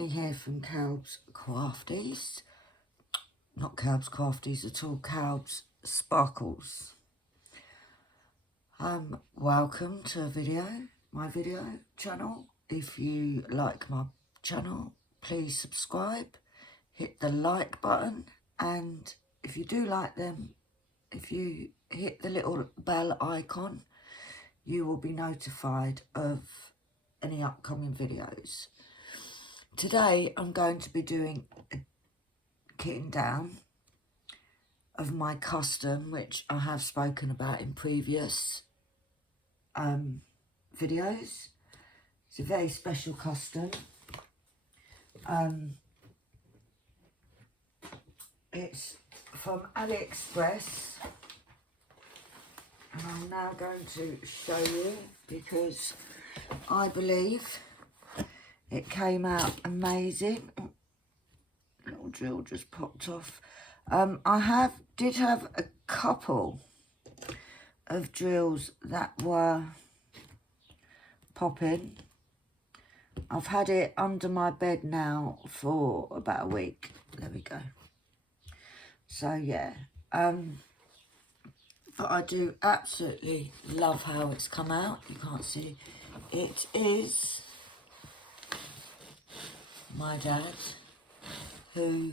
Jenny here from Calb's Crafties. Not Calb's Crafties at all, Calb's Sparkles. Welcome to my video channel. If you like my channel, please subscribe, hit the like button, and if you do like them, if you hit the little bell icon, you will be notified of any upcoming videos. Today I'm going to be doing a kitting down of my custom, which I have spoken about in previous videos. It's a very special custom. It's from AliExpress, and I'm now going to show you because I believe it came out amazing. Oh, little drill just popped off. I did have a couple of drills that were popping. I've had it under my bed now for about a week. There we go. So yeah, but I do absolutely love how it's come out. You can't see. It is my dad, who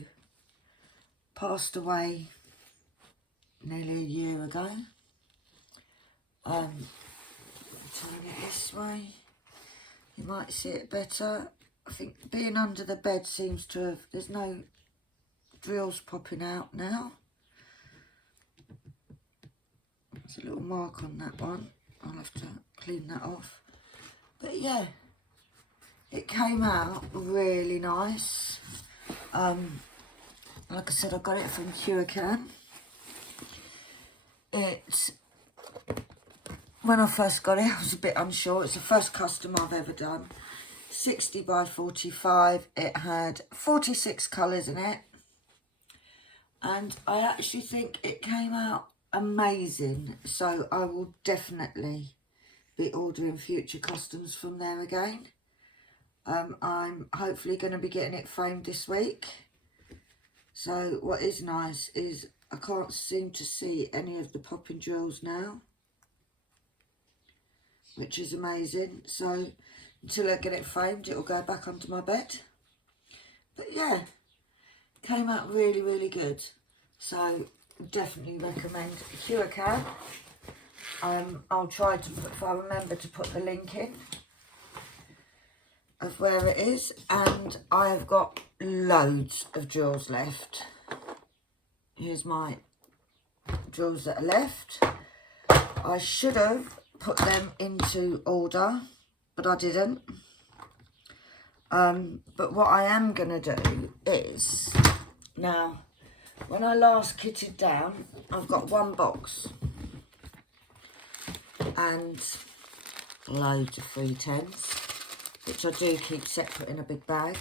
passed away nearly a year ago. Turn it this way, you might see it better. I think being under the bed seems to have, there's no drills popping out now. There's a little mark on that one. I'll have to clean that off. But yeah, it came out really nice. Like I said, I got it from Huacan. When I first got it, I was a bit unsure. It's the first custom I've ever done. 60 by 45. It had 46 colours in it. And I actually think it came out amazing. So I will definitely be ordering future customs from there again. I'm hopefully going to be getting it framed this week. So what is nice is I can't seem to see any of the popping drills now, which is amazing. So until I get it framed, it'll go back onto my bed. But yeah, came out really, really good. So definitely recommend Huacan. I'll try to put, if I remember, to put the link in of where it is, and I have got loads of drills left. Here's my drills that are left. I should have put them into order, but I didn't. But what I am going to do is, now when I last kitted down, I've got one box and loads of 310s, which I do keep separate in a big bag.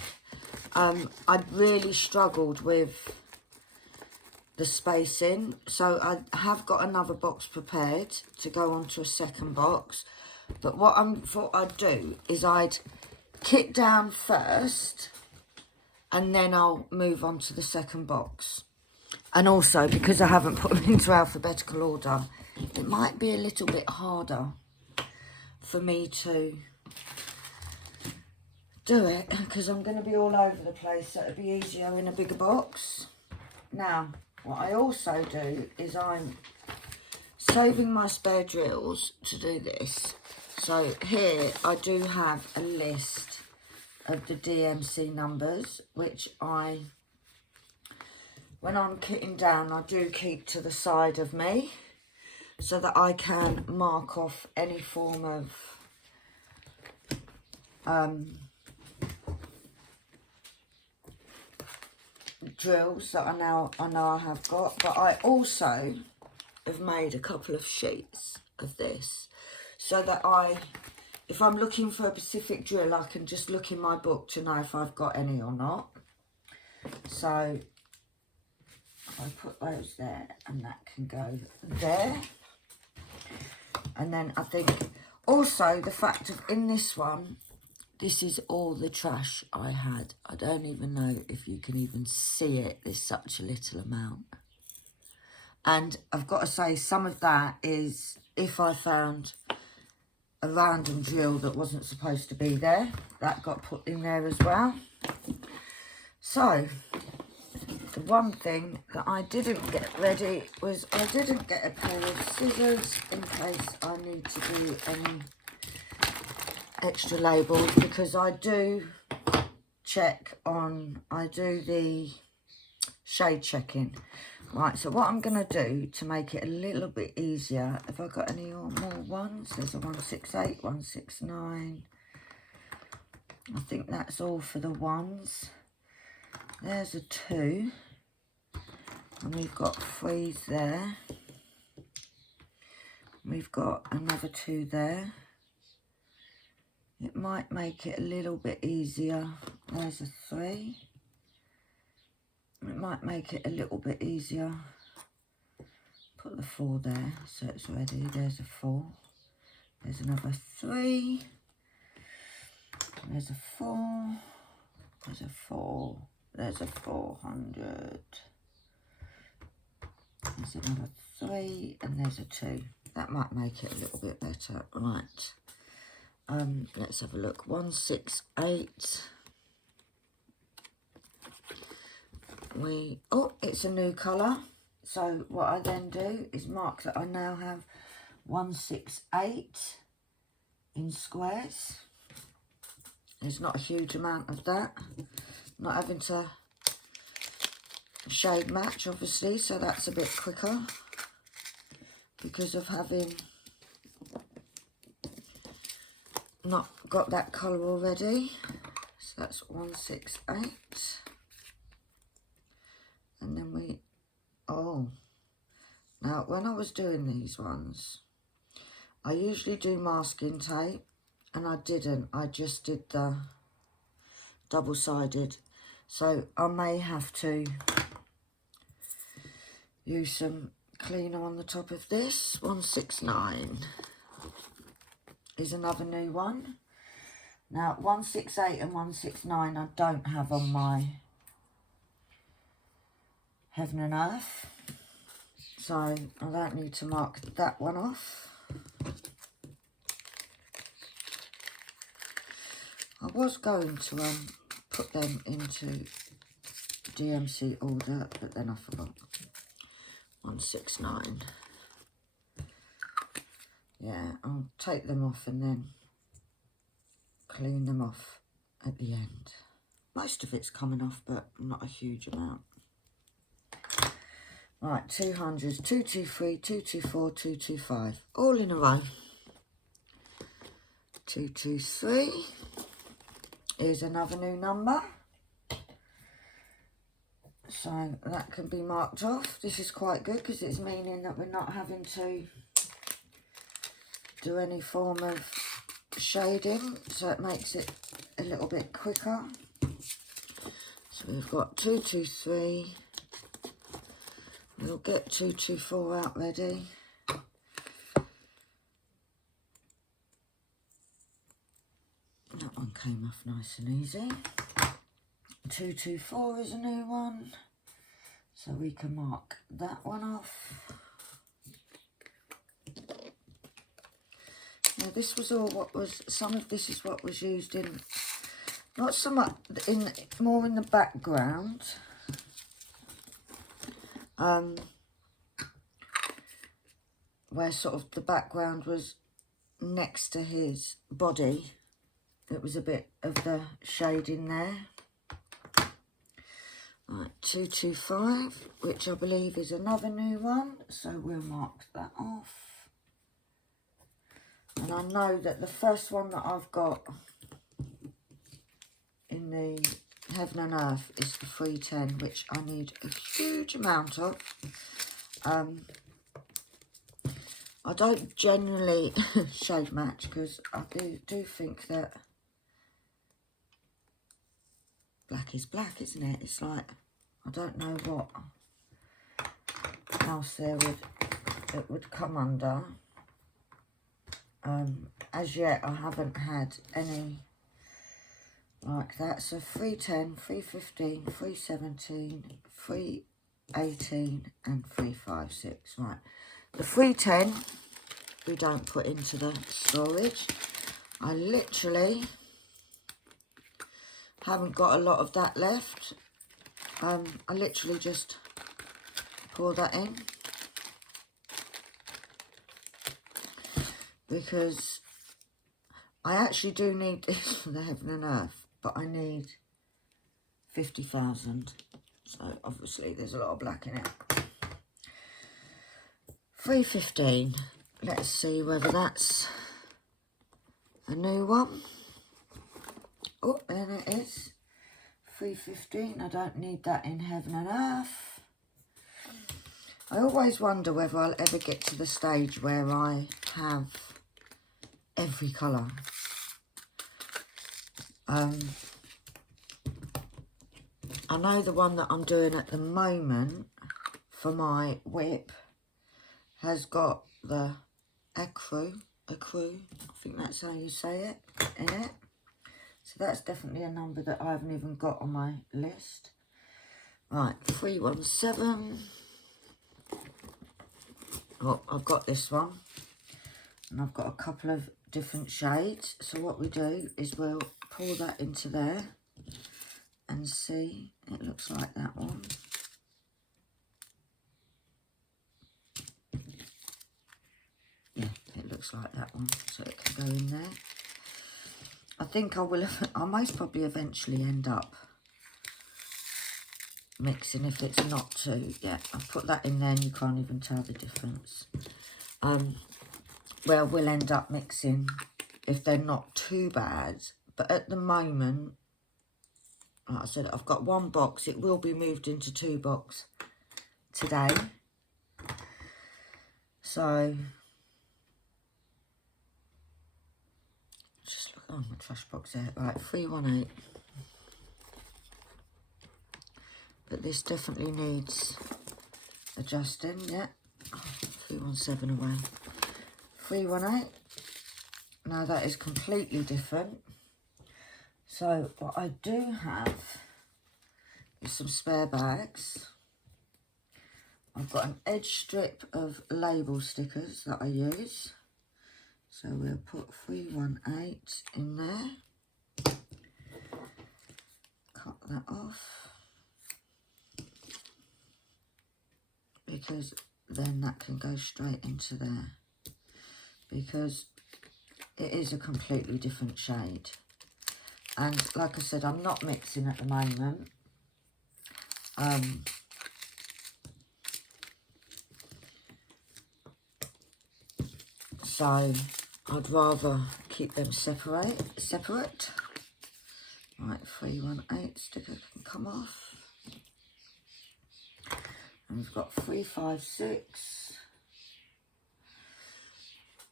I really struggled with the spacing, so I have got another box prepared to go onto a second box. But what I thought I'd do is I'd kit down first, and then I'll move on to the second box. And also, because I haven't put them into alphabetical order, it might be a little bit harder for me to do it, because I'm going to be all over the place, so it'll be easier in a bigger box. Now, what I also do is I'm saving my spare drills to do this. So here I do have a list of the DMC numbers, which when I'm kitting down, I do keep to the side of me so that I can mark off any form of drills that I know I have got. But I also have made a couple of sheets of this so that if I'm looking for a specific drill, I can just look in my book to know if I've got any or not. So I put those there, and that can go there. And then I think also the fact of in this one, this is all the trash I had. I don't even know if you can even see it. There's such a little amount. And I've got to say, some of that is if I found a random drill that wasn't supposed to be there. That got put in there as well. So, the one thing that I didn't get ready was I didn't get a pair of scissors in case I need to do any extra labels, because I do the shade checking. Right, so what I'm going to do to make it a little bit easier, if I've got any more ones, there's a 168, 169. I think that's all for the ones. There's a 2. And we've got 3s there. We've got another 2 there. It might make it a little bit easier. There's a 3. It might make it a little bit easier. Put the 4 there so it's ready. There's a 4. There's another 3. There's a 4. There's a 4. There's a 400. There's another 3 and there's a 2. That might make it a little bit better. Right. Let's have a look. 168. Oh, it's a new colour. So what I then do is mark that I now have 168 in squares. There's not a huge amount of that. Not having to shade match, obviously, so that's a bit quicker because of having not got that colour already. So that's 168. And then now when I was doing these ones, I usually do masking tape, and I didn't. I just did the double-sided. So I may have to use some cleaner on the top of this. 169 is another new one. Now 168 and 169 I don't have on my Heaven and Earth, so I don't need to mark that one off. I was going to put them into DMC order, but then I forgot. 169. Yeah, I'll take them off and then clean them off at the end. Most of it's coming off, but not a huge amount. Right, 200s, 223, 224, 225, all in a row. 223 is another new number. So that can be marked off. This is quite good because it's meaning that we're not having to do any form of shading. So it makes it a little bit quicker. So we've got 223. We'll get 224 out ready. That one came off nice and easy. 224 is a new one, so we can mark that one off. Now this was all what was, some of this is what was used in, not so much in, more in the background. Where sort of the background was next to his body. It was a bit of the shade in there. Right, 225, which I believe is another new one, so we'll mark that off. And I know that the first one that I've got in the Heaven and Earth is the 310, which I need a huge amount of. I don't generally shade match because I do think that black is black, isn't it? It's like, I don't know what else it would come under. As yet, I haven't had any like that. So 310, 315, 317, 318 and 356. Right, the 310 we don't put into the storage. I literally haven't got a lot of that left. I literally just pour that in because I actually do need this for the Heaven and Earth, but I need 50,000. So obviously there's a lot of black in it. 315. Let's see whether that's a new one. Oh, there it is. 315. I don't need that in Heaven and Earth. I always wonder whether I'll ever get to the stage where I have every colour. I know the one that I'm doing at the moment for my whip has got the ecru, I think that's how you say it, in it. So that's definitely a number that I haven't even got on my list. Right, 317. Oh, I've got this one. And I've got a couple of different shades. So what we do is we'll pour that into there and see. It looks like that one. Yeah, it looks like that one. So it can go in there. I think I'll most probably eventually end up mixing if it's not too. Yeah, I'll put that in there and you can't even tell the difference. Well, we'll end up mixing if they're not too bad. But at the moment, like I said, I've got one box. It will be moved into 2 boxes today. So, just look on my trash box there. Right, 318. But this definitely needs adjusting, yeah. Oh, 317 away. 318. Now that is completely different. So what I do have is some spare bags. I've got an edge strip of label stickers that I use. So we'll put 318 in there. Cut that off. Because then that can go straight into there. Because it is a completely different shade. And like I said, I'm not mixing at the moment. So I'd rather keep them separate. Right, 318 sticker can come off. And we've got 356.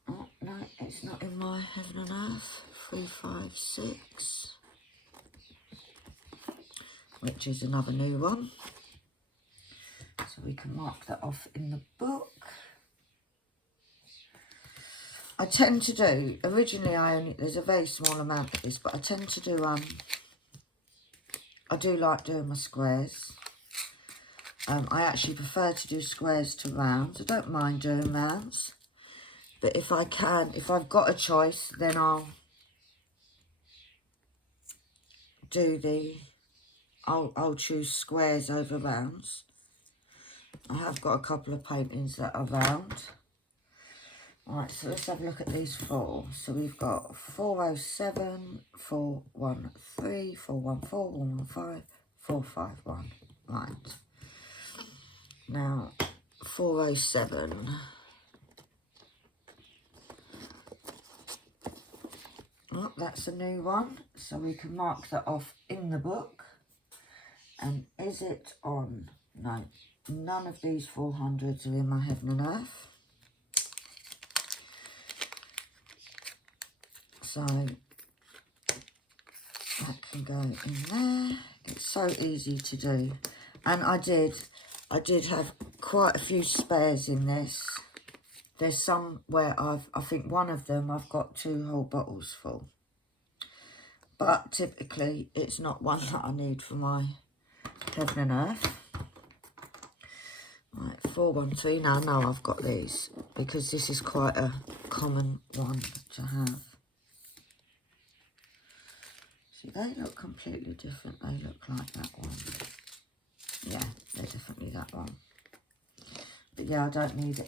Oh, no, it's not in my Heaven and Earth. 356. Which is another new one. So we can mark that off in the book. I tend to do, originally there's a very small amount of this, but I tend to do, I do like doing my squares. I actually prefer to do squares to rounds. I don't mind doing rounds. But if I can, if I've got a choice, then I'll I'll choose squares over rounds. I have got a couple of paintings that are round. Alright, so let's have a look at these 4. So we've got 407, 413, 414, 115, 451. Right. Now, 407. Oh, that's a new one. So we can mark that off in the book. And is it on? No, none of these 400s are in my Heaven and Earth. So that can go in there. It's so easy to do. And I did have quite a few spares in this. There's some where I think one of them I've got 2 whole bottles full. but typically it's not one that I need for my Heaven and Earth. Right, 413. Now I know I've got these because this is quite a common one to have. See, they look completely different. They look like that one. Yeah, they're definitely that one. But yeah, I don't need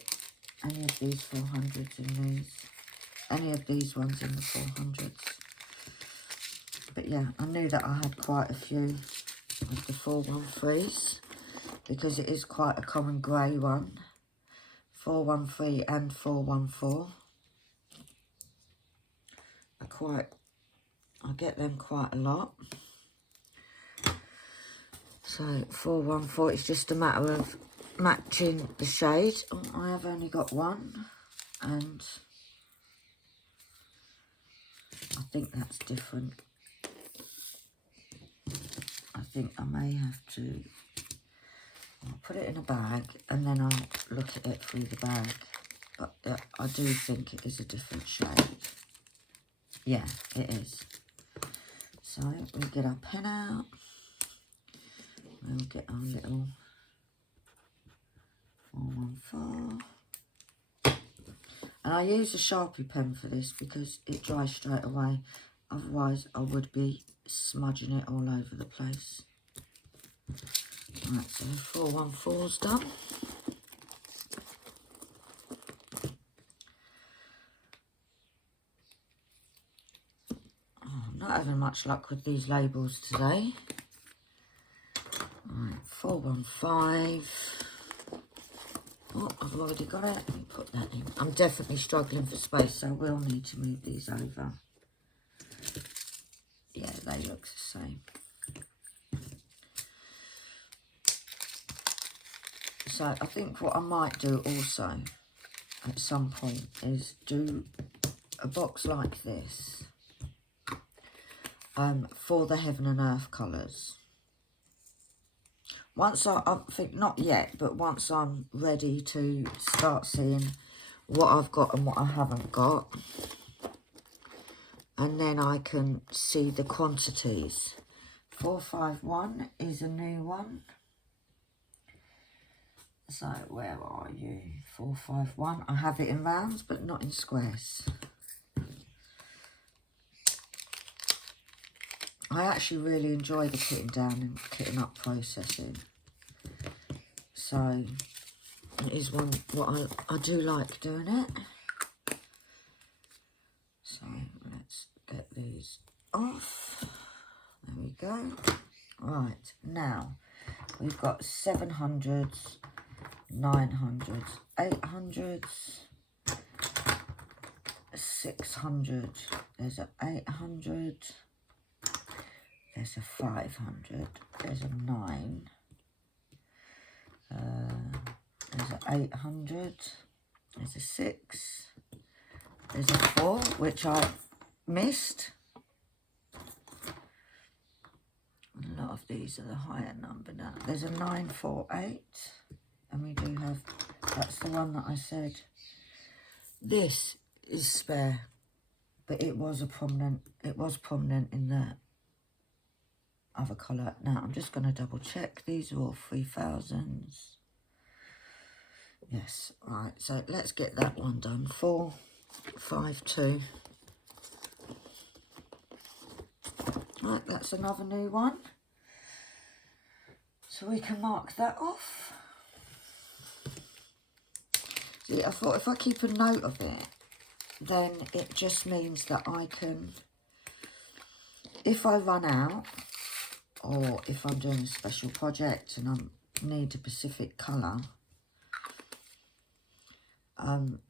any of these 400s in these. Any of these ones in the 400s. But yeah, I knew that I had quite a few of the 413s because it is quite a common grey one. 413 and 414. I get them quite a lot. So 414, it's just a matter of matching the shade. Oh, I have only got one, and I think that's different. I think I may have to put it in a bag and then I'll look at it through the bag. But I do think it is a different shade. Yeah, it is. So we'll get our pen out. We'll get our little 414. And I use a Sharpie pen for this because it dries straight away. Otherwise, I would be smudging it all over the place. Right, so 414's done. Oh, I'm not having much luck with these labels today. Right, 415. Oh, I've already got it. Let me put that in. I'm definitely struggling for space, so I will need to move these over. Yeah, they look the same. So I think what I might do also at some point is do a box like this for the Heaven and Earth colours. Once I think, not yet, but once I'm ready to start seeing what I've got and what I haven't got. And then I can see the quantities. 451 is a new one. So where are you? 451. I have it in rounds, but not in squares. I actually really enjoy the kitting down and kitting up processing. So it is what I do like doing it. So let's get these off. There we go. Right, now we've got 700s, 900s, 800s, 600. There's a 800. There's a 500. There's a 9. There's an 800. There's a 6. There's a 4, which I missed. A lot of these are the higher number now. There's a 948. And we do have, that's the one that I said. This is spare. But it was prominent in the other colour. Now I'm just going to double check. These are all 3000s. Yes, right. So let's get that one done. 452. Right, that's another new one. So we can mark that off. See, I thought if I keep a note of it, then it just means that I can, if I run out, or if I'm doing a special project and I need a specific colour,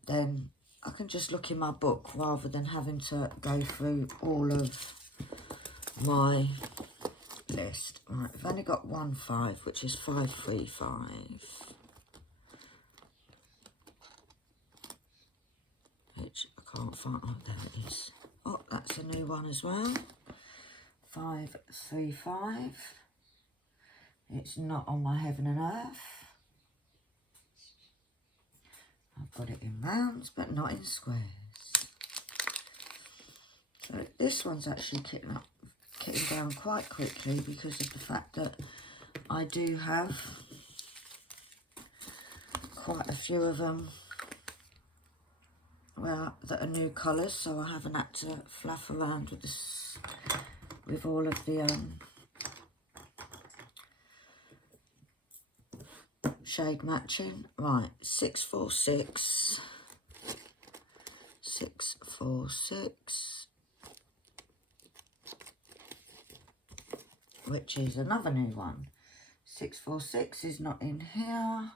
then I can just look in my book rather than having to go through all of my list. Right, I've only got 5, which is 535. Which I can't find. Oh, there it is. Oh, that's a new one as well. 535. It's not on my Heaven and Earth. I've got it in rounds, but not in squares. So this one's actually kitting up marketing down quite quickly because of the fact that I do have quite a few of them that are new colours, so I haven't had to fluff around with this, with all of the shade matching. Right, 646, 646, which is another new one. 646 is not in here,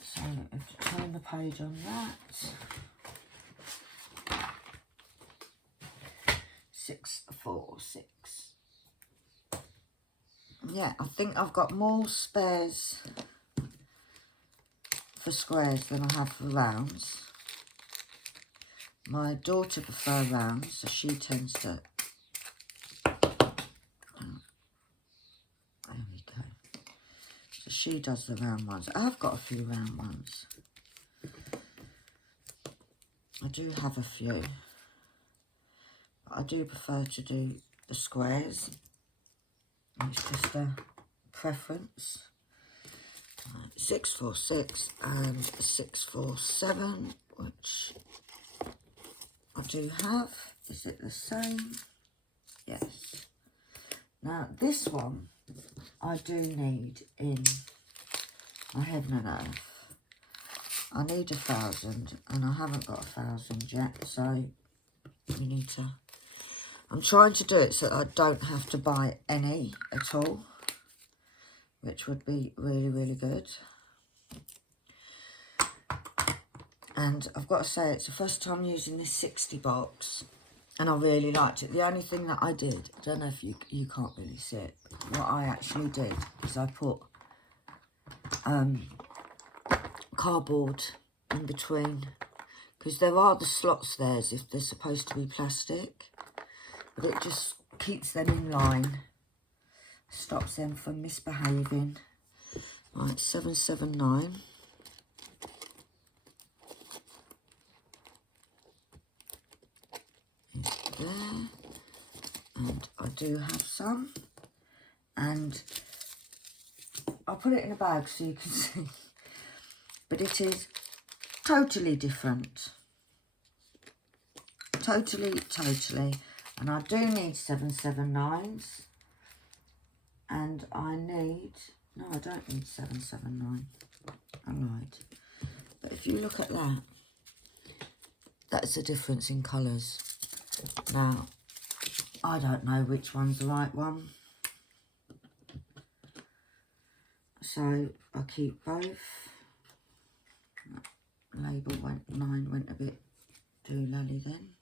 so I have to turn the page on that. 646. Yeah, I think I've got more spares for squares than I have for rounds. My daughter prefers rounds, so she tends to... There we go. So she does the round ones. I've got a few round ones. I do have a few. But I do prefer to do the squares. It's just a preference. 646 and 647, which I do have. Is it the same? Yes. Now this one I do need in my Heaven and Earth. I need 1,000 and I haven't got 1,000 yet, so we need to... I'm trying to do it so that I don't have to buy any at all, which would be really, really good. And I've got to say, it's the first time using this 60 box, and I really liked it. The only thing that I did, I don't know if you can't really see it, what I actually did is I put cardboard in between, because there are the slots there as if they're supposed to be plastic, but it just keeps them in line, stops them from misbehaving. Right, 779. Is there, and I do have some, and I'll put it in a bag so you can see, but it is totally different. Totally, and I do need 779s, and I need, no, I don't need 779, I'm right, but if you look at that, that's the difference in colours. Now, I don't know which one's the right one, so I keep both. Label 9 went a bit doolally then.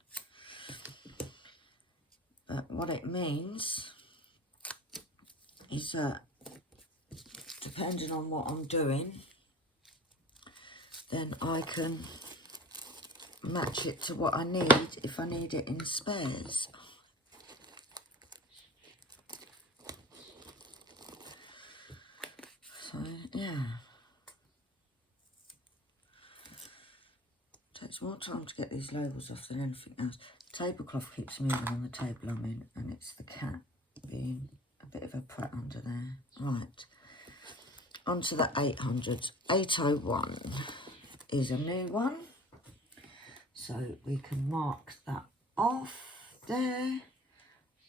But what it means is that depending on what I'm doing, then I can match it to what I need if I need it in spares. So, yeah. Takes more time to get these labels off than anything else. Tablecloth keeps moving on the table I'm in, and it's the cat being a bit of a prat under there. Right, on to the 800s. 801 is a new one, so we can mark that off there.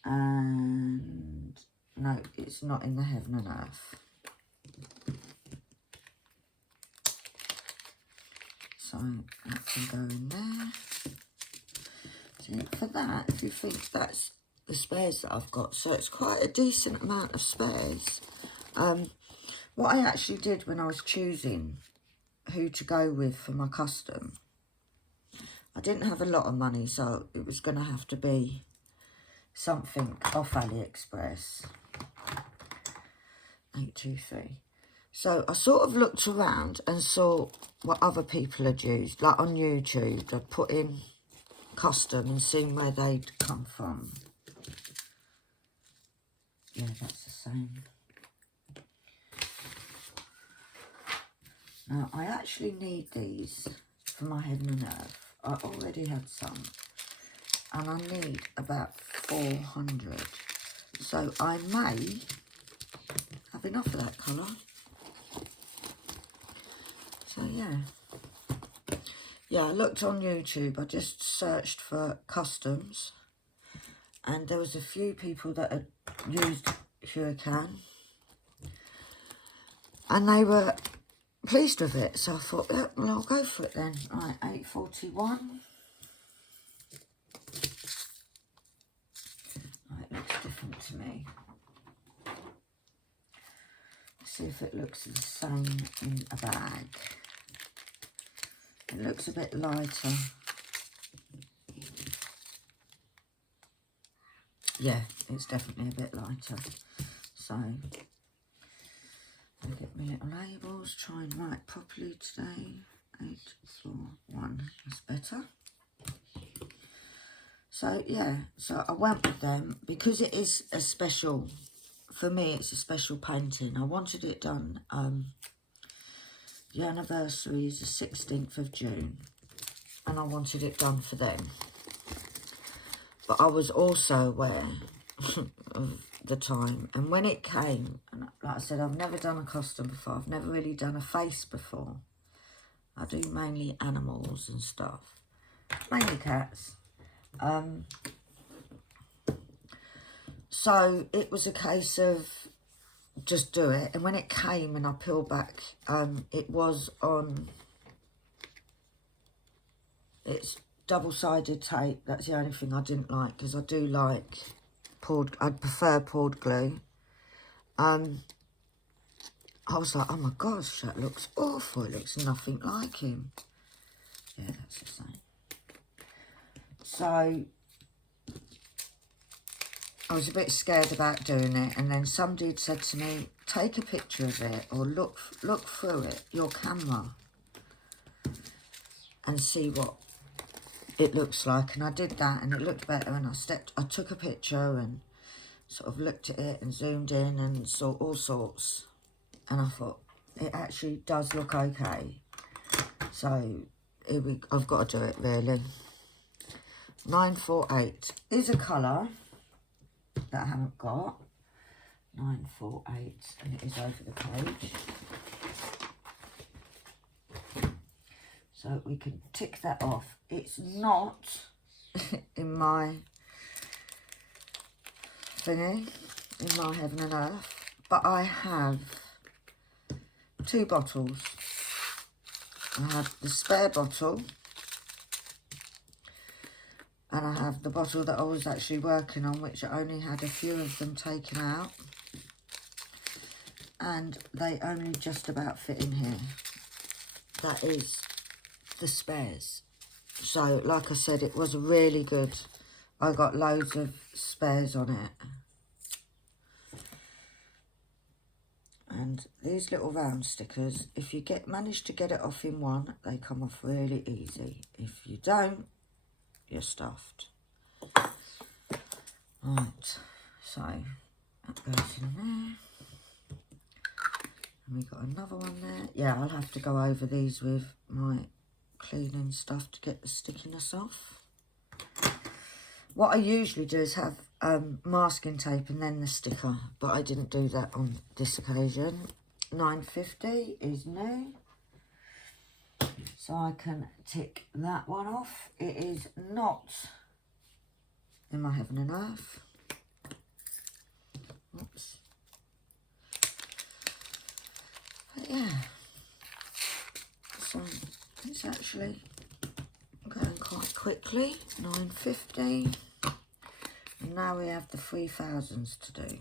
And no, it's not in the Heaven and Earth. So that can go in there. So for that, if you think that's the spares that I've got, so it's quite a decent amount of spares. What I actually did when I was choosing who to go with for my custom, I didn't have a lot of money, so it was going to have to be something off AliExpress. 823. So I sort of looked around and saw what other people had used, like on YouTube. I'd put in custom and seen where they'd come from. Yeah, that's the same. Now, I actually need these for my Heaven and Earth. I already had some. and I need about 400. So I may have enough of that colour. So yeah. Yeah, I looked on YouTube. I just searched for customs, and there was a few people that had used Huacan, and they were pleased with it. So I thought, yeah, well, I'll go for it then. Right, 841. Right, it looks different to me. Let's see if it looks the same in a bag. It looks a bit lighter. Yeah, it's definitely a bit lighter. So, I'll get my little labels, try and write properly today. 841, that's better. So, yeah, so I went with them because it is a special, for me, it's a special painting. I wanted it done, the anniversary is the 16th of June, and I wanted it done for them. But I was also aware of the time, and when it came, and like I said, I've never done a costume before. I've never really done a face before. I do mainly animals and stuff, mainly cats. So it was a case of just do it. And when it came and I peeled back, it was on, it's double-sided tape. That's the only thing I didn't like, because I do like I'd prefer poured glue. I was like, oh my gosh, that looks awful. It looks nothing like him. Yeah, that's the same. So I was a bit scared about doing it, and then somebody had said to me, take a picture of it or look through it, your camera, and see what it looks like. And I did that, and it looked better, and I took a picture and sort of looked at it and zoomed in and saw all sorts, and I thought it actually does look okay. So I've got to do it really. 948 is a colour that I haven't got. 948, and it is over the page. So we can tick that off. It's not in my thingy, in my heaven and earth, but I have 2 bottles. I have the spare bottle, and I have the bottle that I was actually working on, which I only had a few of them taken out, and they only just about fit in here. That is the spares. So like I said, it was really good. I got loads of spares on it. And these little round stickers, if you manage to get it off in one, they come off really easy. If you don't, you're stuffed. Right, so that goes in there. And we got another one there. Yeah, I'll have to go over these with my cleaning stuff to get the stickiness off. What I usually do is have masking tape and then the sticker, but I didn't do that on this occasion. 950 is new, so I can tick that one off. It is not in my heaven and earth. Oops. But yeah, so it's actually going quite quickly. 950. And now we have the 3000s to do,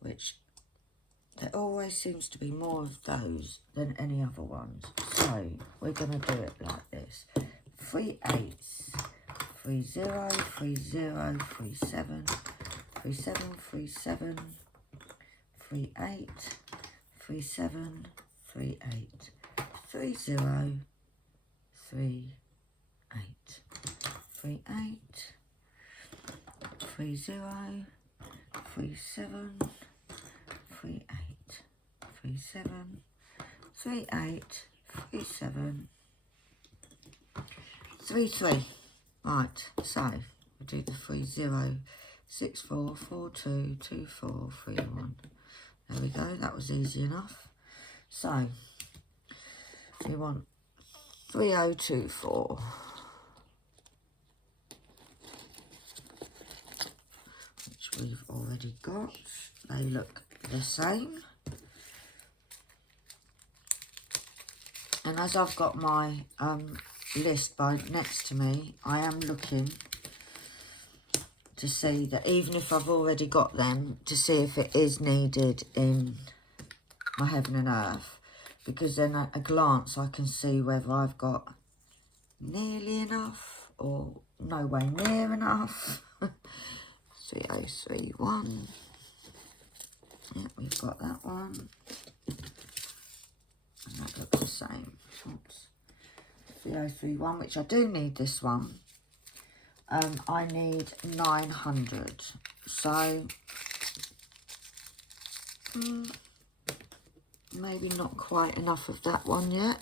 which there always seems to be more of those than any other ones. So we're going to do it like this. 3 8s, 3 0, 3 0, 3 7, 3 7, 3 7, 3 8, 3 7, 3 8, 3 0, 3 8, 3 8, 3 0, 3 7, 3 8, 3 7, 3 8, 3 7, 3 3. Right, so we do the 3064422431. There we go, that was easy enough. So we want 3024, which we've already got. They look the same. And as I've got my list next to me, I am looking to see that even if I've already got them, to see if it is needed in my Heaven and Earth, because then at a glance I can see whether I've got nearly enough or no way near enough. 3031. Yeah, we've got that one. And that looks the same. Oops. 3031, which I do need this one. I need 900. So, maybe not quite enough of that one yet.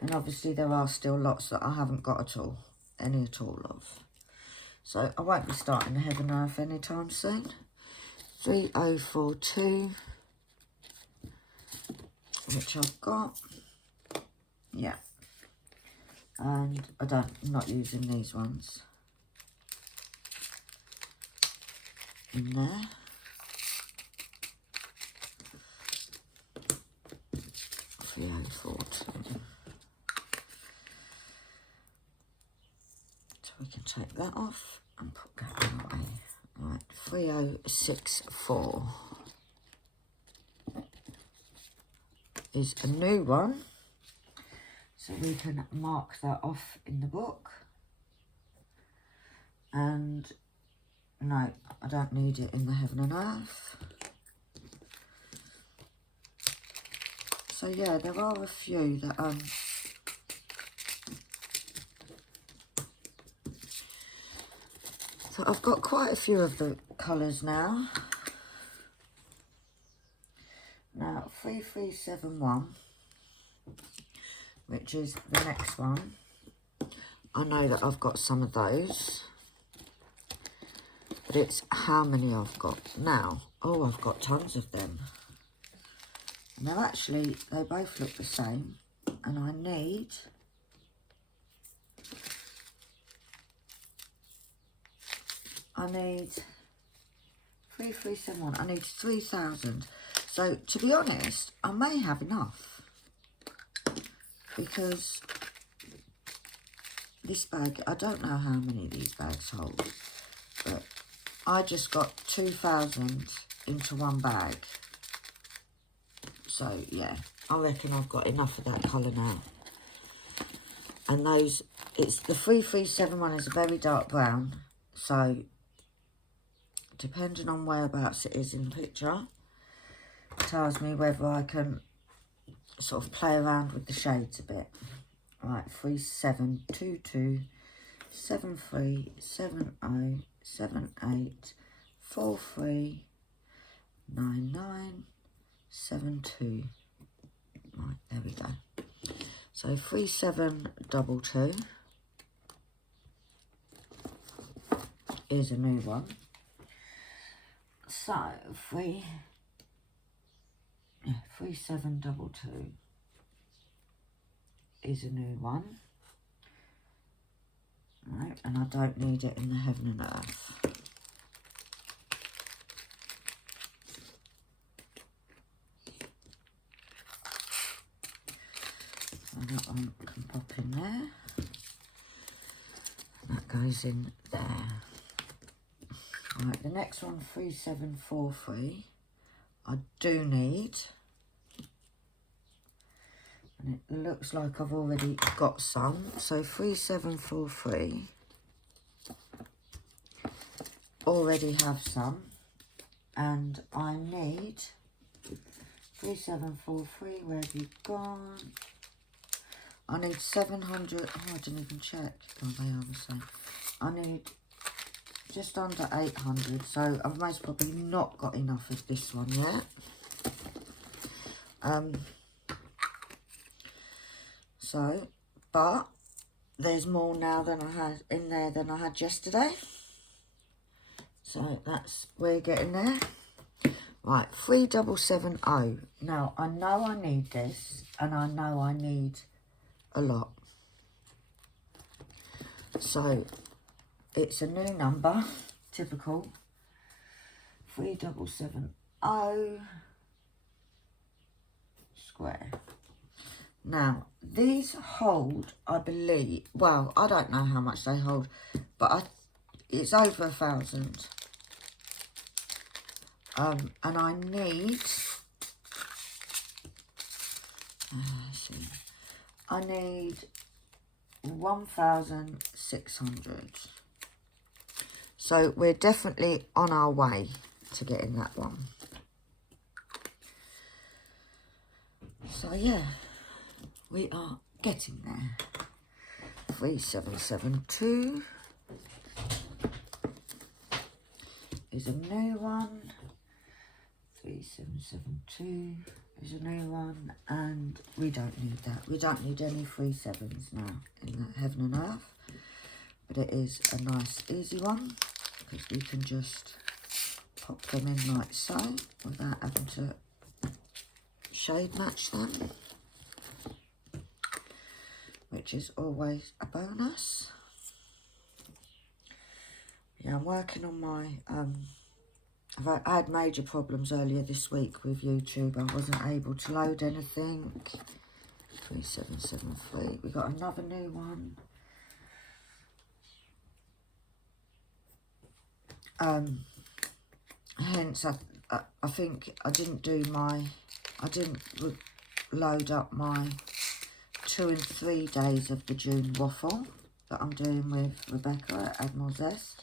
And obviously there are still lots that I haven't got at all. Any at all of. So I won't be starting the Heaven and Earth anytime soon. 3042. Which I've got. Yeah. And I'm not using these ones in there. So we can take that off and put that away. Right, 3064 is a new one. So we can mark that off in the book. And no, I don't need it in the Heaven and Earth. So yeah, there are a few that so I've got quite a few of the colours now. Now 3371, which is the next one. I know that I've got some of those, but it's how many I've got now. Oh, I've got tons of them. Now actually, they both look the same, and I need I need 3371. I need 3,000. So to be honest, I may have enough, because this bag, I don't know how many these bags hold, but I just got 2,000 into one bag. So yeah, I reckon I've got enough of that colour now. And those, it's the 3371 is a very dark brown, so depending on whereabouts it is in the picture, tells me whether I can sort of play around with the shades a bit. Right, 3722 73 70 78 43 99 72. Right, there we go. So 3722 is a new one. So 3722 is a new one. Right, and I don't need it in the Heaven and Earth. So that one can pop in there. That goes in there. Right, the next one, 3743, I do need. And it looks like I've already got some. So 3743, already have some. And I need 3743, where have you gone? I need 700, oh, I didn't even check. Oh, they are the same. I need just under 800, so I've most probably not got enough of this one yet. So, but there's more now than I had in there than I had yesterday. So we're getting there. Right, 3770. Now, I know I need this, and I know I need a lot. So, it's a new number, typical. 3770 square. Now, these hold, I believe, well, I don't know how much they hold, but it's over 1,000. And I need, I need 1,600. So we're definitely on our way to getting that one. So yeah, we are getting there. 3772 is a new one. 3772 is a new one, and we don't need that. We don't need any 37s now in that heaven and earth, but it is a nice easy one because we can just pop them in like so without having to shade match them, which is always a bonus. Yeah, I'm working on my I had major problems earlier this week with YouTube. I wasn't able to load anything. 3773. We got another new one. Hence, I think I didn't load up my 2 and 3 days of the June waffle that I'm doing with Rebecca at Admiral Zest.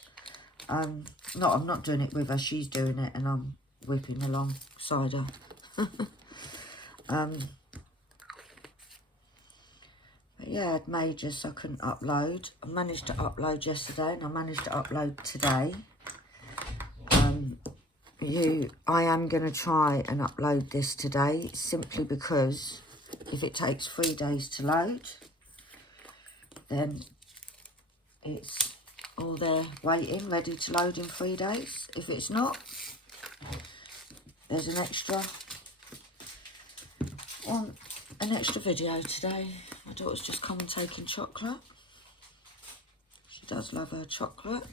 No, I'm not doing it with her, she's doing it and I'm whipping alongside her. But yeah, I had majors, so I couldn't upload. I managed to upload yesterday and I managed to upload today. I am going to try and upload this today, simply because if it takes 3 days to load, then it's all there waiting, ready to load in 3 days. If it's not, there's an extra video today. My daughter's just come and taken chocolate. She does love her chocolate.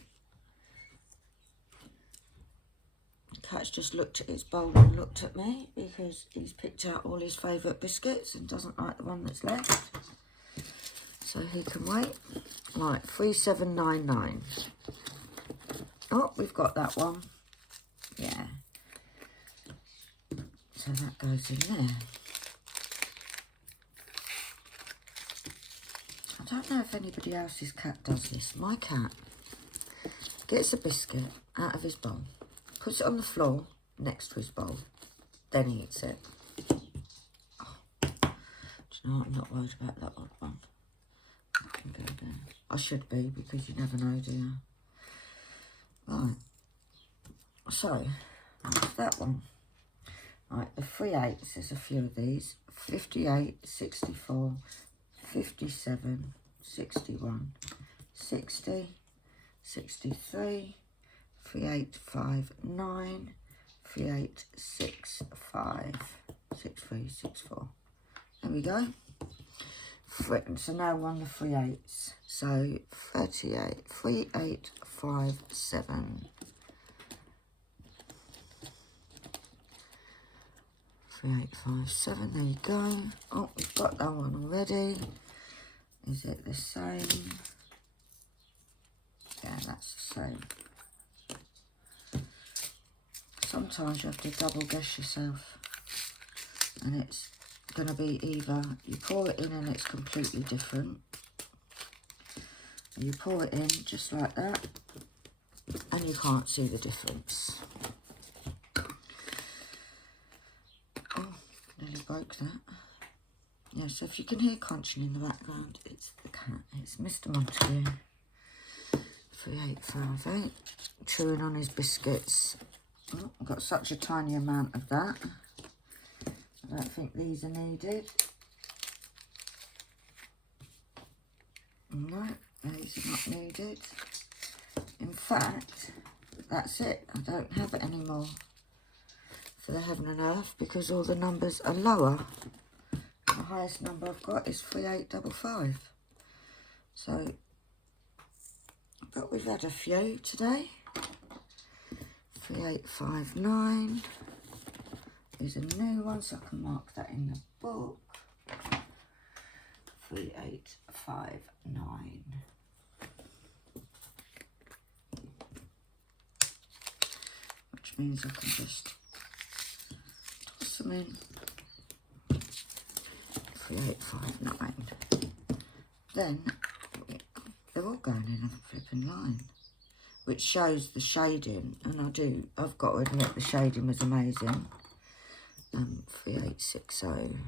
The cat's just looked at its bowl and looked at me because he's picked out all his favourite biscuits and doesn't like the one that's left. So he can wait. Right, 3799. Oh, we've got that one. Yeah. So that goes in there. I don't know if anybody else's cat does this. My cat gets a biscuit out of his bowl, puts it on the floor next to his bowl, then he eats it. Oh. Do you know what? I'm not worried about that odd one. I can go there. I should be, because you never know, do you? Right. So, that's that one. Right, the 3/8s, there's a few of these. 58, 64, 57, 61, 60, 63, 3859, 3865, 6364. There we go. So now we're on the 3/8s. So 38, 3857. 3857, there you go. Oh, we've got that one already. Is it the same? Yeah, that's the same. Sometimes you have to double guess yourself. And it's going to be either you pour it in and it's completely different. You pour it in just like that. And you can't see the difference. Nearly broke that. Yeah, so if you can hear crunching in the background, it's the cat. It's Mr. Montague. 3858. Chewing on his biscuits. Oh, I've got such a tiny amount of that. I don't think these are needed. No, these are not needed. In fact, that's it. I don't have it anymore for the Heaven and Earth because all the numbers are lower. The highest number I've got is 3855. So, but we've had a few today. 3859. There's a new one, so I can mark that in the book. 3859. Which means I can just toss them in. 3859. Then they're all going in a flipping line, which shows the shading, and I've got to admit the shading was amazing. 3860.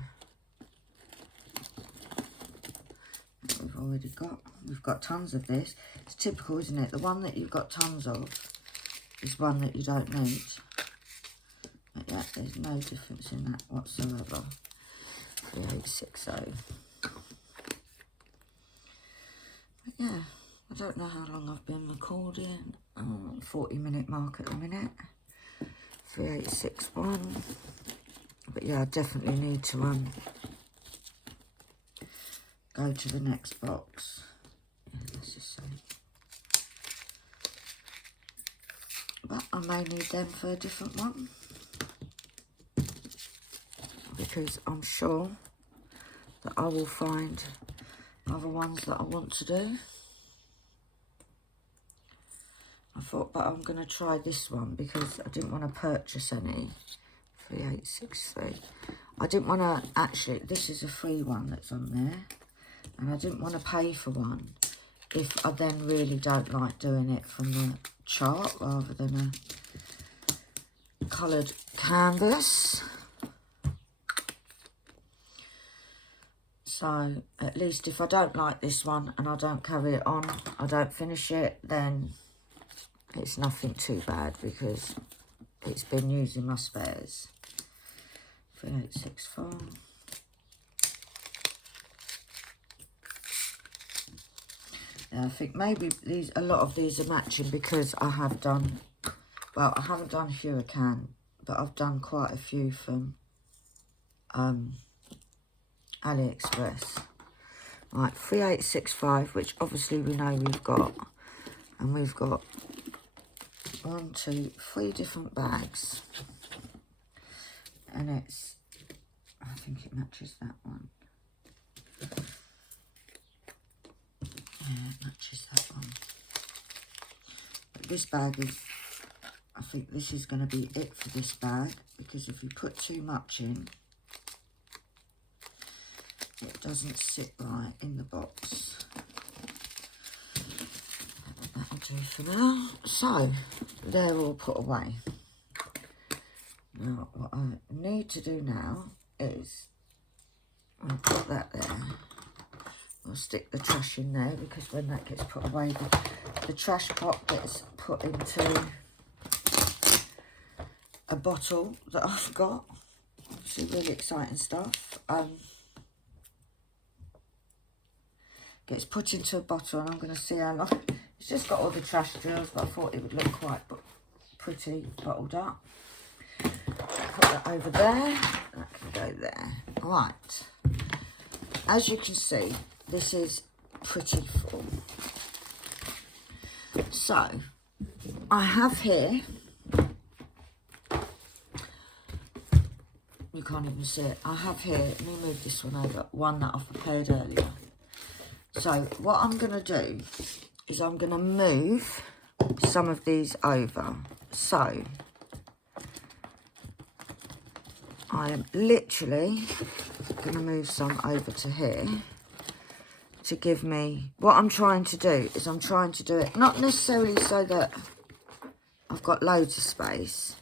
We've got tons of this. It's typical, isn't it? The one that you've got tons of is one that you don't need. But yeah, there's no difference in that whatsoever. 3860. But yeah, I don't know how long I've been recording. 40-minute mark at the minute. 3861. But yeah, I definitely need to go to the next box. Yeah, let's just see. But I may need them for a different one, because I'm sure that I will find other ones that I want to do. I thought, but I'm going to try this one because I didn't want to purchase any. 3863. I didn't want to, actually, this is a free one that's on there. And I didn't want to pay for one if I then really don't like doing it from the chart rather than a coloured canvas. So at least if I don't like this one and I don't carry it on, I don't finish it, then it's nothing too bad because it's been using my spares. 3864. I think maybe a lot of these are matching because I have done, well, I haven't done Huacan, but I've done quite a few from AliExpress. Right, 3865, which obviously we know we've got. And we've got 1, 2, 3 different bags. And it's, I think it matches that one. Yeah, it matches that one. But this bag is, I think this is going to be it for this bag, because if you put too much in, it doesn't sit right in the box. That'll do for now. So, they're all put away. Now, what I need to do now is, I'll put that there. I'll stick the trash in there because when that gets put away, the trash pot gets put into a bottle that I've got. Some really exciting stuff. Gets put into a bottle, and I'm going to see how long. It's just got all the trash drills, but I thought it would look quite pretty bottled up. Put that over there. That can go there. Right. As you can see, this is pretty full. So, I have here, you can't even see it, I have here, let me move this one over, one that I've prepared earlier. So, what I'm going to do is I'm going to move some of these over. So, I am literally going to move some over to here to give me, what I'm trying to do is I'm trying to do it not necessarily so that I've got loads of space,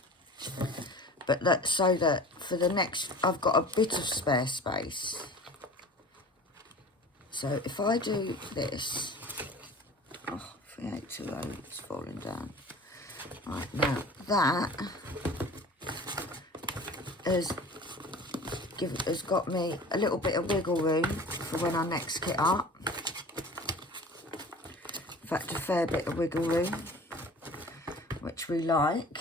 but that so that for the next, I've got a bit of spare space. So if I do this, oh, 3820, it's falling down. Right, now that has got me a little bit of wiggle room for when I next kit up. fact a fair bit of wiggle room, which we like.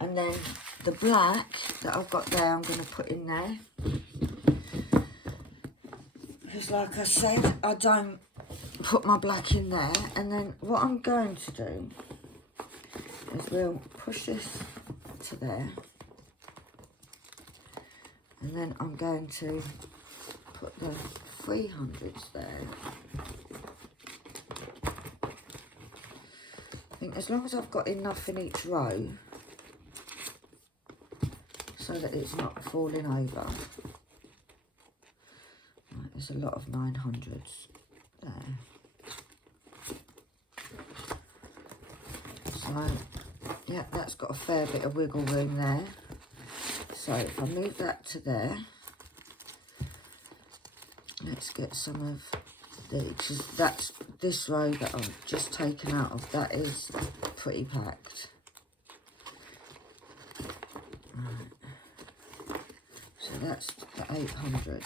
And then the black that I've got there, I'm going to put in there. Because like I said, I don't put my black in there. And then what I'm going to do is we'll push this to there. And then I'm going to put the 300s there. I think as long as I've got enough in each row so that it's not falling over. Right, there's a lot of 900s there. So, yeah, that's got a fair bit of wiggle room there. So if I move that to there, let's get some of because that's this row that I've just taken out of, that is pretty packed. Right. So that's the 800s.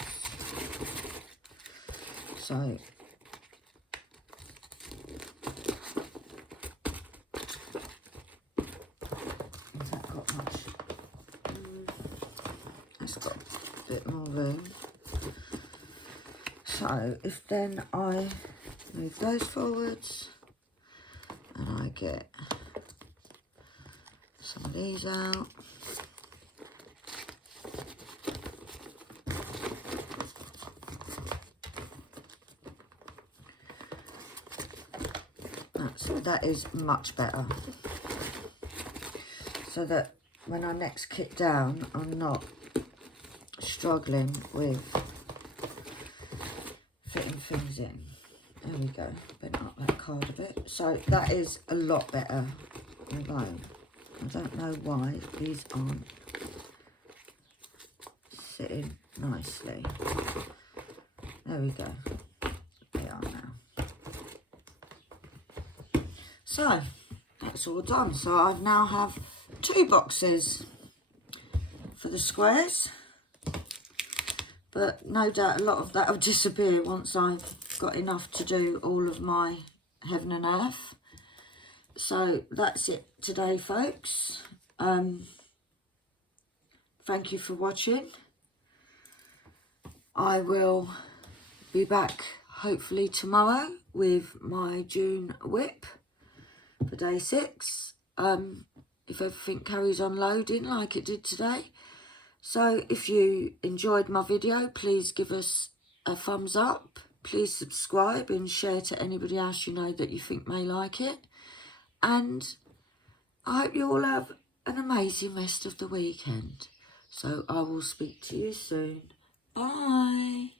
So has that got much? That's got a bit more room. So if then I move those forwards and I get some of these out. That is much better. So that when I next kit down, I'm not struggling with fitting things in. There we go, bent up that card a bit. So that is a lot better, although I don't know why these aren't sitting nicely. There we go, they are now. So that's all done. So I now have 2 boxes for the squares, but no doubt a lot of that will disappear once I've got enough to do all of my heaven and earth. So that's it today, folks. Thank you for watching. I will be back hopefully tomorrow with my June whip for day 6, if everything carries on loading like it did today. So if you enjoyed my video, please give us a thumbs up, please subscribe and share to anybody else you know that you think may like it, and I hope you all have an amazing rest of the weekend. So I will speak to you soon. Bye.